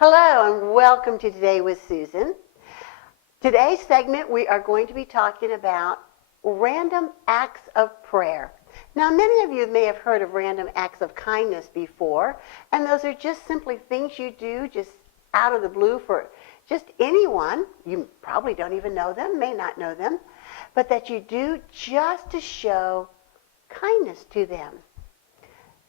Hello and welcome to Today with Susan. Today's segment we are going to be talking about random acts of prayer. Now many of you may have heard of random acts of kindness before, and those are just simply things you do just out of the blue for just anyone. You probably don't even know them, may not know them, but that you do just to show kindness to them.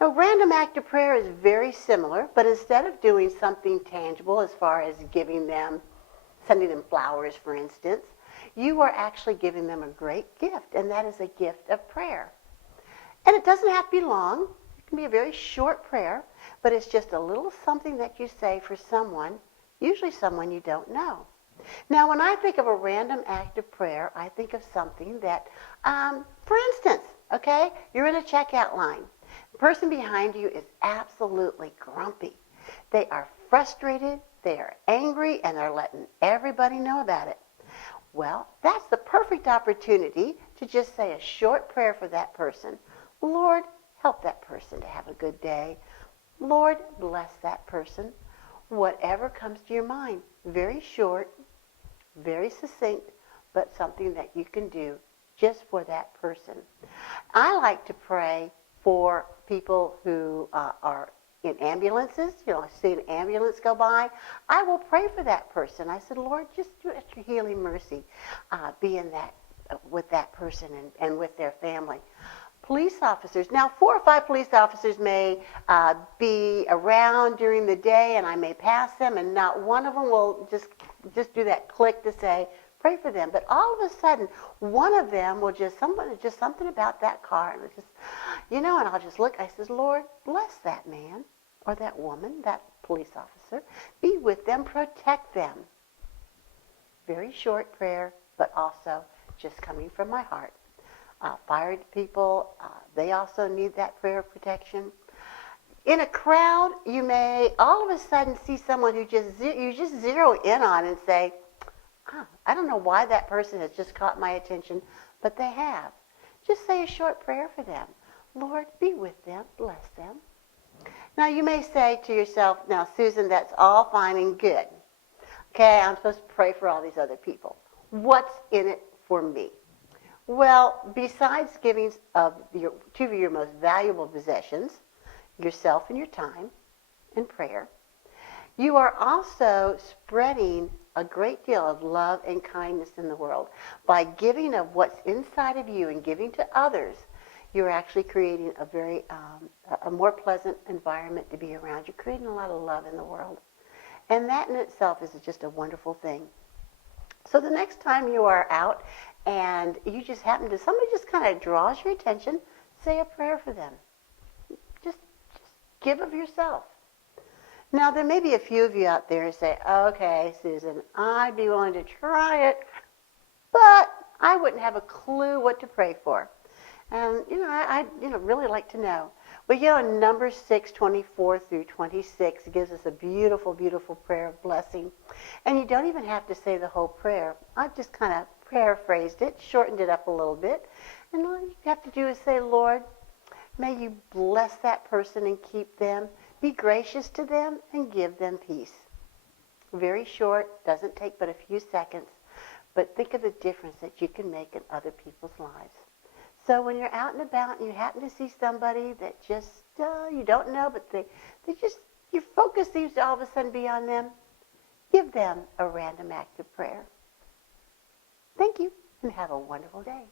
A random act of prayer is very similar, but instead of doing something tangible as far as giving them, sending them flowers, for instance, you are actually giving them a great gift, and that is a gift of prayer. And it doesn't have to be long. It can be a very short prayer, but it's just a little something that you say for someone, usually someone you don't know. Now, when I think of a random act of prayer, I think of something that, for instance, okay, you're in a checkout line. The person behind you is absolutely grumpy. They are frustrated, they are angry, and they're letting everybody know about it. Well, that's the perfect opportunity to just say a short prayer for that person. Lord, help that person to have a good day. Lord, bless that person. Whatever comes to your mind. Very short, very succinct, but something that you can do just for that person. I like to pray for people who are in ambulances. You know, I see an ambulance go by. I will pray for that person. I said, Lord, just let your healing mercy be in that with that person and with their family. Police officers. Now, 4 or 5 police officers may be around during the day, and I may pass them, and not one of them will just do that click to say, pray for them. But all of a sudden, one of them will just something about that car, and just, and I'll just look. I says, Lord, bless that man or that woman, that police officer. Be with them, protect them. Very short prayer, but also just coming from my heart. Fired people, they also need that prayer of protection. In a crowd, you may all of a sudden see someone who you just zero in on and say, I don't know why that person has just caught my attention, but they have. Just say a short prayer for them. Lord, be with them, bless them. Now you may say to yourself, now Susan, that's all fine and good. Okay, I'm supposed to pray for all these other people. What's in it for me? Well, besides giving of two of your most valuable possessions, yourself and your time and prayer, you are also spreading a great deal of love and kindness in the world. By giving of what's inside of you and giving to others, you're actually creating a more pleasant environment to be around. You're creating a lot of love in the world. And that in itself is just a wonderful thing. So the next time you are out and you just somebody just kind of draws your attention, say a prayer for them. Just give of yourself. Now, there may be a few of you out there who say, okay, Susan, I'd be willing to try it, but I wouldn't have a clue what to pray for. And, I'd really like to know. Well, Numbers 6:24 through 26 gives us a beautiful, beautiful prayer of blessing. And you don't even have to say the whole prayer. I've just kind of paraphrased it, shortened it up a little bit. And all you have to do is say, Lord, may you bless that person and keep them. Be gracious to them and give them peace. Very short, doesn't take but a few seconds, but think of the difference that you can make in other people's lives. So when you're out and about and you happen to see somebody that just you don't know, but your focus seems to all of a sudden be on them, give them a random act of prayer. Thank you, and have a wonderful day.